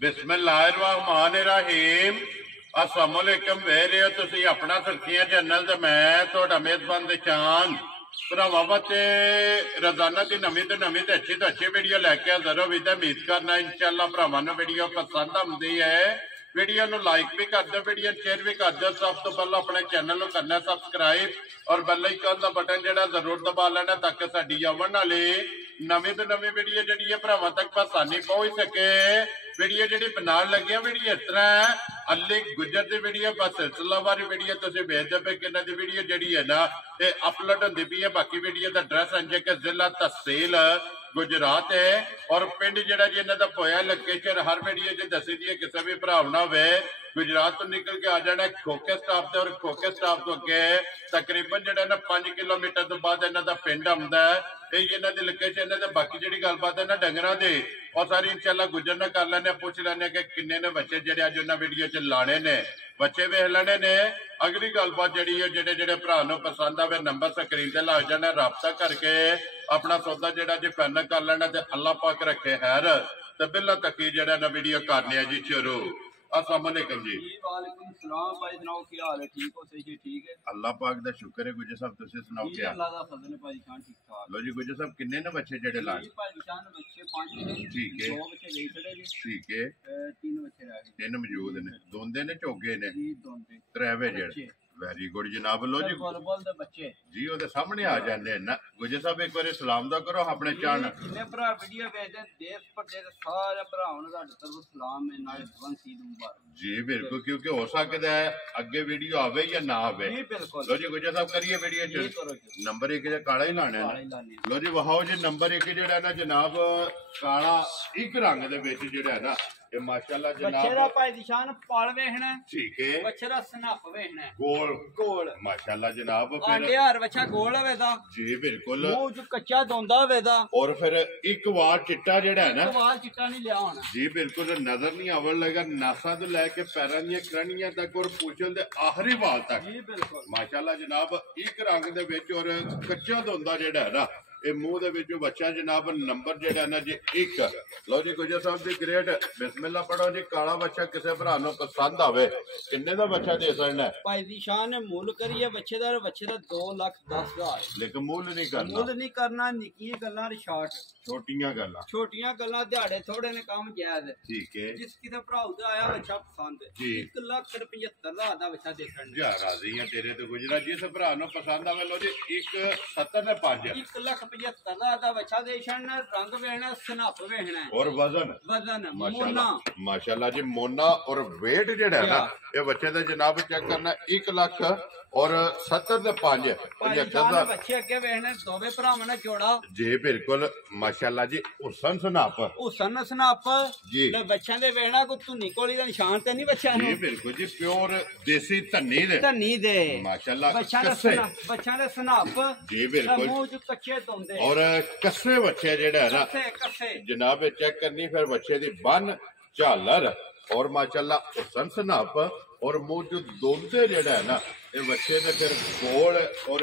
बिस्मिल्लाहिर्रहमानिर्रहीम। अस्सलाम वालेकुम। वेख रहे हो तुसी अपना सुर्खियां चैनल ते मैं तुहाडा मेजबान चांद भरावां वास्ते रोजाना की नवीं तो अच्छी वीडियो लैके हाजिर हो। उम्मीद करना इंशाअल्लाह भरावां नूं वीडियो पसंद आउंदी है। वीडियो नूं लाइक भी कर दो, वीडियो शेयर भी कर दो। सब तो पहले अपने चैनल नूं करना सब्सक्राइब और बेल आइकन का बटन जिहड़ा जरूर दबा लेना ताकि साडी आउण वाली नवीं तो नवीं वीडियो जिहड़ी है भरावां तक आसानी पहुंच सके। वीडियो जिहड़ी बनाउण लगे वीडियो इस तरह है, अली गुजर की वीडियो बस सिलसिलावार वीडियो तुसीं वेख दे पे कि इन्हां दी वीडियो जिहड़ी है ना ये अपलोड होंदी पई है। बाकी वीडियो का एड्रैस अंजे के जिला तहसील गुजरात है और पिंड जिहड़ा जी इन्हां दा पोया लोकेशन हर वीडियो च दसी दी है। किसी भी भराव ना होवे गुजरात तो निकल के आ जाना खोखे स्टाफ से और खोखे स्टाफ तो अगे तकरीबन जिहड़ा ना 5 किलोमीटर तो बाद इन्हां दा पिंड आउंदा है। यही इन्हां दी लोकेशन है। बाकी जिहड़ी गलबात है ना डंगरां दी और सारी इंशाअल्लाह गुजर ना कर लेने, पूछ लेने कि किन्ने ने बच्चे जिहड़े अज उन्हां वीडियो च लाने ने, बच्चे वेख लेने ने। अगली गलबात जिहड़ी है जिहड़े जिहड़े भरा नूं पसंद आवे नंबर स्क्रीन ते लग जाना, राबता करके अपना सौदा जिहड़ा जी फाइनल कर लेना ते अल्लाह पाक रखे खैर ते बिल्ला तक जिहड़ा ना वीडियो करने जी शुरू। अस्सलाम वालेकुम जी। वालेकुम सलाम भाई, सुनाओ की हाल है? ठीक हो? सही जी ठीक है, अल्लाह पाक दा शुक्र है। गुजर साहब तुसीं सुनाओ क्या? अल्लाह दा फजल है भाई जान, ठीक ठाक। लो जी गुजर साहब किन्ने ने बच्चे जेड़े लाए? भाई जान बच्चे 5 ने, ठीक है, 2 बच्चे ले छड़े जी, ठीक है, 3 बच्चे रह गए, 3 मौजूद ने, दोंदे ने चौगे ने जी दोंदे 3 जेड़े। वेरी गुड जनाब। लो जी बुलबुल दे बच्चे जी ओदे सामने आ जांदे ना। गुजर साहब एक बार सलाम दा करो अपने चान। जिन्ने भरा वीडियो भेजदे देश प्रदेश सारे भरावां नूं साडे तरफ सलाम है, नाले वंसी दूंगा जी बिल्कुल, क्योंकि हो सकता है अगे वीडियो आवे या ना आवे। जी बिल्कुल। लो जी गुजर साहब करिए वीडियो च नंबर 1 काला ही लाना है। लो जी वहाओ जी नंबर 1 जेड़ा ना जनाब काला एक रंग दे विच जेड़ा है ना ये माशाल्लाह जनाब बच्चे दा भाई निशान पाल वेखना, ठीक है, बच्चे दा सनप वेखना गोल गोल माशाल्लाह जनाब। आंडे हर बच्चा गोल होवे दा जी बिल्कुल, मुंह जो कच्चा दोंदा होवे दा और फिर एक वार चिट्टा जेड़ा है ना वाल चिट्टा नहीं लिया होना जी बिल्कुल नजर नहीं आवण लगा। नासा तो लैके पैरां दी करणियां तक और पूछल दे आखिरी वाल तक जी बिल्कुल माशाल्लाह जनाब एक रंग दे विच और कच्चा दोंदा जेड़ा है ना ये मुंह दे विच बच्चा जनाब। नंबर जेड़ा है ना जी 1। लो जी गुजर साहब जी ग्रेट बिस्मिल्लाह पढ़ो जी। काला बच्चा किसी भरा नूं पसंद आवे किन्ने दा बच्चा दे सकना है? भाई दी शान ने मुल करिए बच्चे दा 2,10,000 लेकिन मुल नहीं करना, मुल नहीं करना। निक्की गल्लां रिशार्ट छोटियां गल्लां, छोटियां गल्लां दिहाड़े थोड़े ने काम जायज। ठीक है, जिस किते भराऊ दा आया बच्चा पसंद जी 1,75,000 दा बच्चा दे सकना जा राजी है तेरे तो गुजरा। जिस भरा नूं पसंद आवे लो जी 1,70,5 1,75,000 दा बच्चा दे छड़ना। रंग वेखना, सनप वेखना और वजन मोना माशाल्लाह जी मोना और वेट जेड़ा है ना ये बच्चे का जनाब चेक करना 1,70,5 बच्चे अगे वेखने दोवे भरावां ने जोड़ा जी बिल्कुल माशाल्लाह जी। हुसन सनाप हुसन सनाप जी बच्चों दे वेखना कोई धुनी कोली दा निशान ते नहीं बच्चा जी बिल्कुल जी प्योर देसी धन्नी दे माशाल्लाह। बच्चा दे सनाप जी बिल्कुल मुंह च कच्चे दोंदे और कस्से बच्चे जेड़ा है ना जनाब चेक करनी। फिर बच्चे दी बन झालर और माशाल्लाह हुसन सनाप और मुंह जो दोंदे जेड़ा है ना ये बच्चे दे फिर गोल और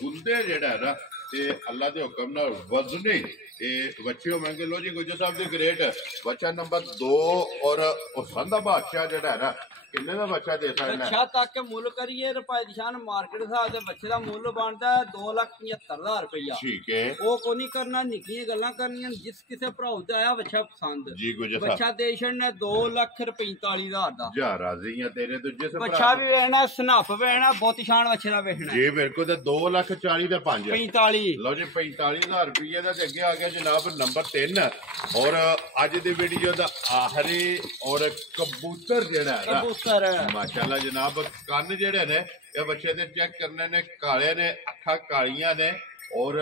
गुंदे जेड़ा है ना ये अल्लाह के हुक्म नाल वजने ये बच्चे होंगे। लो जी गुजर साहब दी ग्रेट बच्चा नंबर 2 और हुसन दा बादशाह जेड़ा है ना किन्ने दा बच्चा दे सकना है? बच्चा तक मुल करिए रुपए निशान मार्केट हिसाब से बच्चे दा मुल बनदा 2,75,000 रुपया। ठीक है, वो को नहीं करना, निक्कियां गल्लां करनियां। जिस किसे भराऊ ते आया बच्चा पसंद जी गुजर साहब बच्चा दे छड़ने 2,45,000 दा जा राजी है तेरे तो। जिस बच्चा भी वेखना, सनप वेखना, बहुत शान बच्चे दा वेखना जी बिल्कुल। 2,40,5 45 लो जी 45,000 रुपये का अगे आ गया जनाब नंबर 3 और अज दी वीडियो दा आखिरी और कबूतर जेड़ा है ना माशाल्लाह जनाब कन्न जेड़े ने ये बच्चे दे चेक करने ने काले ने, अखा कालियां ने और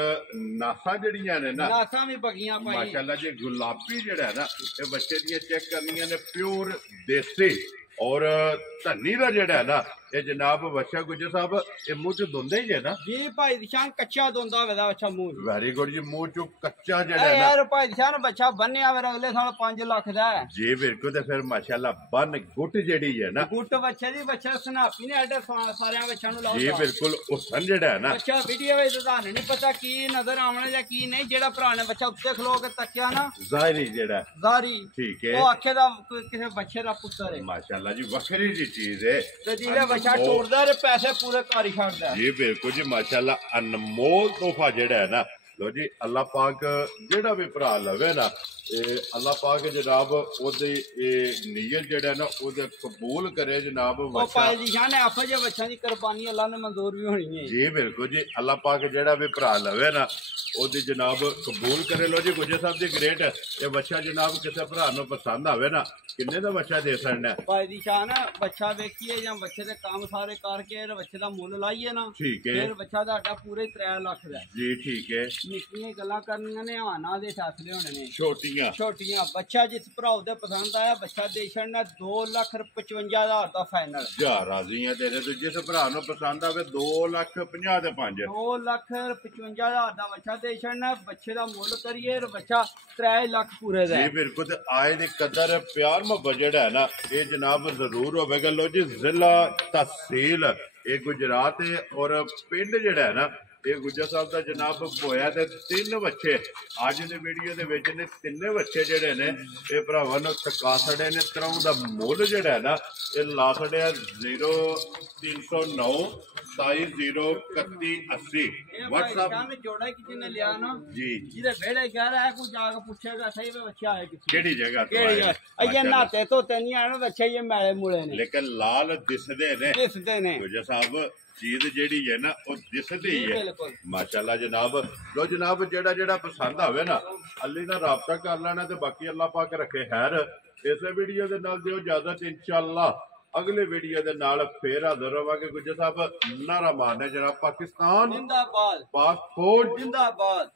नासा जड़ियां ने ना नासा भी बगियां पाई माशाल्लाह जी। गुलाबी जेड़ा है ना ये बच्चे दियां चेक करनियां ने प्योर देसी और धन्नी दा जेड़ा है ना ਇਹ ਜਨਾਬ ਬੱਚਾ ਗੁੱਜਰ ਸਾਹਿਬ ਇਹ ਮੂੰਹ ਚ ਦੁੰਦੇ ਹੀ ਹੈ ਨਾ ਜੀ ਭਾਈ ਦੀ ਸ਼ਾਨ ਕੱਚਾ ਦੋਂਦਾ ਵੇਦਾ ਅੱਛਾ ਮੂੰਹ ਵੈਰੀ ਗੁੱਡ ਜੀ ਮੂੰਹ ਚੋਂ ਕੱਚਾ ਜਿਹੜਾ ਇਹ ਹੈ ਨਾ ਯਾਰ ਭਾਈ ਦੀ ਸ਼ਾਨ ਬੱਚਾ ਬੰਨਿਆ ਵੇ ਅਗਲੇ ਸਾਲ 5 ਲੱਖ ਦਾ ਹੈ ਜੀ ਬਿਲਕੁਲ ਤੇ ਫਿਰ ਮਾਸ਼ਾਅੱਲਾ ਬਨ ਗੁੱਟ ਜਿਹੜੀ ਹੈ ਨਾ ਗੁੱਟ ਬੱਚੇ ਦੀ ਬੱਚਾ ਸਨਾਪੀ ਨੇ ਐਡੇ ਸਾਰਿਆਂ ਬੱਚਿਆਂ ਨੂੰ ਲਾਓ ਜੀ ਬਿਲਕੁਲ ਉਹ ਸਨ ਜਿਹੜਾ ਹੈ ਨਾ ਬੱਚਾ ਵੀਡੀਓ ਵਿੱਚ ਤੁਹਾਨੂੰ ਨਹੀਂ ਪਤਾ ਕੀ ਨਜ਼ਰ ਆਉਣਾ ਜਾਂ ਕੀ ਨਹੀਂ ਜਿਹੜਾ ਭਰਾ ਨੇ ਬੱਚਾ ਉੱਤੇ ਖਲੋ ਕੇ ਤੱਕਿਆ ਨਾ ਜ਼ਾਹਿਰੀ ਜਿਹੜਾ ਜ਼ਾਰੀ ਠੀਕ ਹੈ ਉਹ ਆਖੇ ਦਾ ਕਿਸੇ ਬੱਚੇ ਦਾ ਪੁੱਤਰ ਹੈ ਮਾਸ਼ਾਅੱਲਾ ਜੀ ਵੱਖਰੀ ਜੀ ਚੀਜ਼ ਹੈ ਤੇ ਜਿਹਦਾ ਬੱਚਾ ਟੁਰਦਾ ਤੇ ਪੈਸੇ ਪੂਰੇ ਕਰ ਹੀ ਛੱਡਦਾ ਜੀ ਬਿਲਕੁਲ ਜੀ ਮਾਸ਼ਾਅੱਲਾ ਅਨਮੋਲ ਤੋਹਫਾ ਜਿਹੜਾ ਹੈ ਨਾ ਲੋ ਜੀ ਅੱਲਾਹ ਪਾਕ ਜਿਹੜਾ ਵੀ ਭਰਾ ਲਵੇ ਨਾ ਇਹ ਅੱਲਾਹ ਪਾਕ ਜਨਾਬ ਉਹਦੀ ਇਹ ਨੀਅਤ ਜਿਹੜਾ ਨਾ ਉਹਦੇ ਕਬੂਲ ਕਰੇ ਜਨਾਬ ਉਹ ਭਾਈ ਜੀ ਸ਼ਾਨ ਆਪੋ ਜੇ ਬੱਚਿਆਂ ਦੀ ਕੁਰਬਾਨੀ ਅੱਲਾਹ ਨੇ ਮਨਜ਼ੂਰ ਵੀ ਹੋਣੀ ਹੈ ਜੀ ਬਿਲਕੁਲ ਜੀ ਅੱਲਾਹ ਪਾਕ ਜਿਹੜਾ ਵੀ ਭਰਾ ਲਵੇ ਨਾ ਉਹਦੀ ਜਨਾਬ ਕਬੂਲ ਕਰੇ ਲੋ ਜੀ ਗੁੱਜਰ ਸਾਹਿਬ ਦੀ ਗ੍ਰੇਟ ਇਹ ਬੱਚਾ ਜਨਾਬ ਕਿਸੇ ਭਰਾ ਨੂੰ ਪਸੰਦ ਆਵੇ ਨਾ ਕਿੰਨੇ ਦਾ ਬੱਚਾ ਦੇ ਸਕਣਾ ਭਾਈ ਦੀ ਸ਼ਾਨ ਬੱਚਾ ਵੇਖੀਏ ਜਾਂ ਬੱਚੇ ਦੇ ਕੰਮ ਸਾਰੇ ਕਰਕੇ ਇਹ ਬੱਚੇ ਦਾ ਮੁੱਲ ਲਾਈਏ ਨਾ ਠੀਕ ਹੈ ਫਿਰ ਬੱਚਾ ਤੁਹਾਡਾ ਪੂਰੇ 3 ਲੱਖ ਦਾ ਜੀ ਠੀਕ ਹੈ ਨਿੱਕੀਆਂ ਗੱਲਾਂ ਕਰਨੀਆਂ ਨੇ ਆਣਾ ਦੇ ਫੈਸਲੇ ਹੋਣੇ ਨੇ ਛੋਟੀਆਂ ਬੱਚਾ ਜਿਸ ਭਰਾ ਦੇ ਪਸੰਦ ਆਇਆ ਬੱਚਾ ਦੇ ਛੜਨਾ 2,55,000 ਦਾ ਫਾਈਨਲ ਜਾ ਰਾਜ਼ੀ ਆ ਤੇਰੇ ਤੇ ਜਿਸ ਭਰਾ ਨੂੰ ਪਸੰਦ ਆਵੇ 2,50,000 ਦੇ 5 2,55,000 ਦਾ ਬੱਚਾ ਦੇ ਛੜਨਾ ਬੱਚੇ ਦਾ ਮੁੱਲ ਕਰੀਏ ਬੱਚਾ 3 ਲੱਖ ਪੂਰੇ ਦਾ ਜੀ ਬਿਲਕੁਲ ਤੇ ਆਏ ਦੀ ਕਦਰ ਪਿਆਰ ਮੁਹੱਬਤ ਜਿਹੜਾ ਹੈ ਨਾ ਇਹ ਜਨਾਬ ਜ਼ਰੂਰ ਹੋਵੇਗਾ ਲੋ ਜੀ ਜ਼ਿਲ੍ਹਾ ਤਹਿਸੀਲ ਇਹ ਗੁਜਰਾਤ ਹੈ ਔਰ ਪਿੰਡ ਜਿਹੜਾ ਹੈ ਨਾ ਇਹ ਗੁੱਜਰ ਸਾਹਿਬ ਦਾ ਜਨਾਬ ਹੋਇਆ ਤੇ 3 ਬੱਚੇ ਅੱਜ ਦੀ ਵੀਡੀਓ ਦੇ ਵਿੱਚ ਨੇ 3 ਬੱਚੇ ਜਿਹੜੇ ਨੇ ਇਹ ਭਰਾਵਾਂ ਨੂੰ ਟਕਾ ਛੜੇ ਨੇ ਤਰ੍ਹਾਂ ਦਾ ਮੁੱਲ ਜਿਹੜਾ ਹੈ ਨਾ ਇਹ ਲਾ ਛੜਿਆ 0309 270180 WhatsApp ਜੋੜਾ ਕਿਸੇ ਨੇ ਲਿਆ ਨਾ ਜੀ ਜਿਹਦੇ ਵਿਹੜੇ ਗਿਆ ਰਿਹਾ ਕੋਈ ਜਾ ਕੇ ਪੁੱਛੇਗਾ ਸਹੀ ਵੇ ਬੱਚਾ ਹੈ ਕਿੱਥੇ ਕਿਹੜੀ ਜਗ੍ਹਾ ਤੋਂ ਕਿਹੜੀ ਆਇਆ? ਅయ్య ਨਾਤੇ ਤੋਂ ਤੈਨੂੰ ਆਣ ਬੱਚੇ ਇਹ ਮੈਲੇ ਮੂਲੇ ਨੇ ਲੇਕਿਨ ਲਾਲ ਦਿਸਦੇ ਨੇ ਦਿਸਦੇ ਨੇ ਗੁੱਜਰ ਸਾਹਿਬ ਚੀਜ਼ ਜਿਹੜੀ ਹੈ ਨਾ ਉਹ ਦਿਸਦੀ ਹੀ ਹੈ ਬਿਲਕੁਲ ਮਾਸ਼ਾਅੱਲਾ ਜਨਾਬ ਲੋ ਜਨਾਬ ਜਿਹੜਾ ਪਸੰਦ ਆਵੇ ਨਾ ਅੱਲੀ ਨਾਲ ਰਾਬਤਾ ਕਰ ਲੈਣਾ ਤੇ ਬਾਕੀ ਅੱਲਾਹ ਪਾਕ ਰੱਖੇ ਖੈਰ ਇਸੇ ਵੀਡੀਓ ਦੇ ਨਾਲ ਦਿਓ ਇਜਾਜ਼ਤ ਇਨਸ਼ਾਅੱਲਾ ਅਗਲੇ ਵੀਡੀਓ ਦੇ ਨਾਲ ਫੇਰ ਹਾਜ਼ਰ ਹੋਵਾਂਗੇ ਗੁੱਜਰ ਸਾਹਿਬ ਨਾਰਾ ਮਾਰਨੇ ਜਨਾਬ ਪਾਕਿਸਤਾਨ ਜਿੰਦਾਬਾਦ ਪਾਸਪੋਰਟ ਜਿੰਦਾਬਾਦ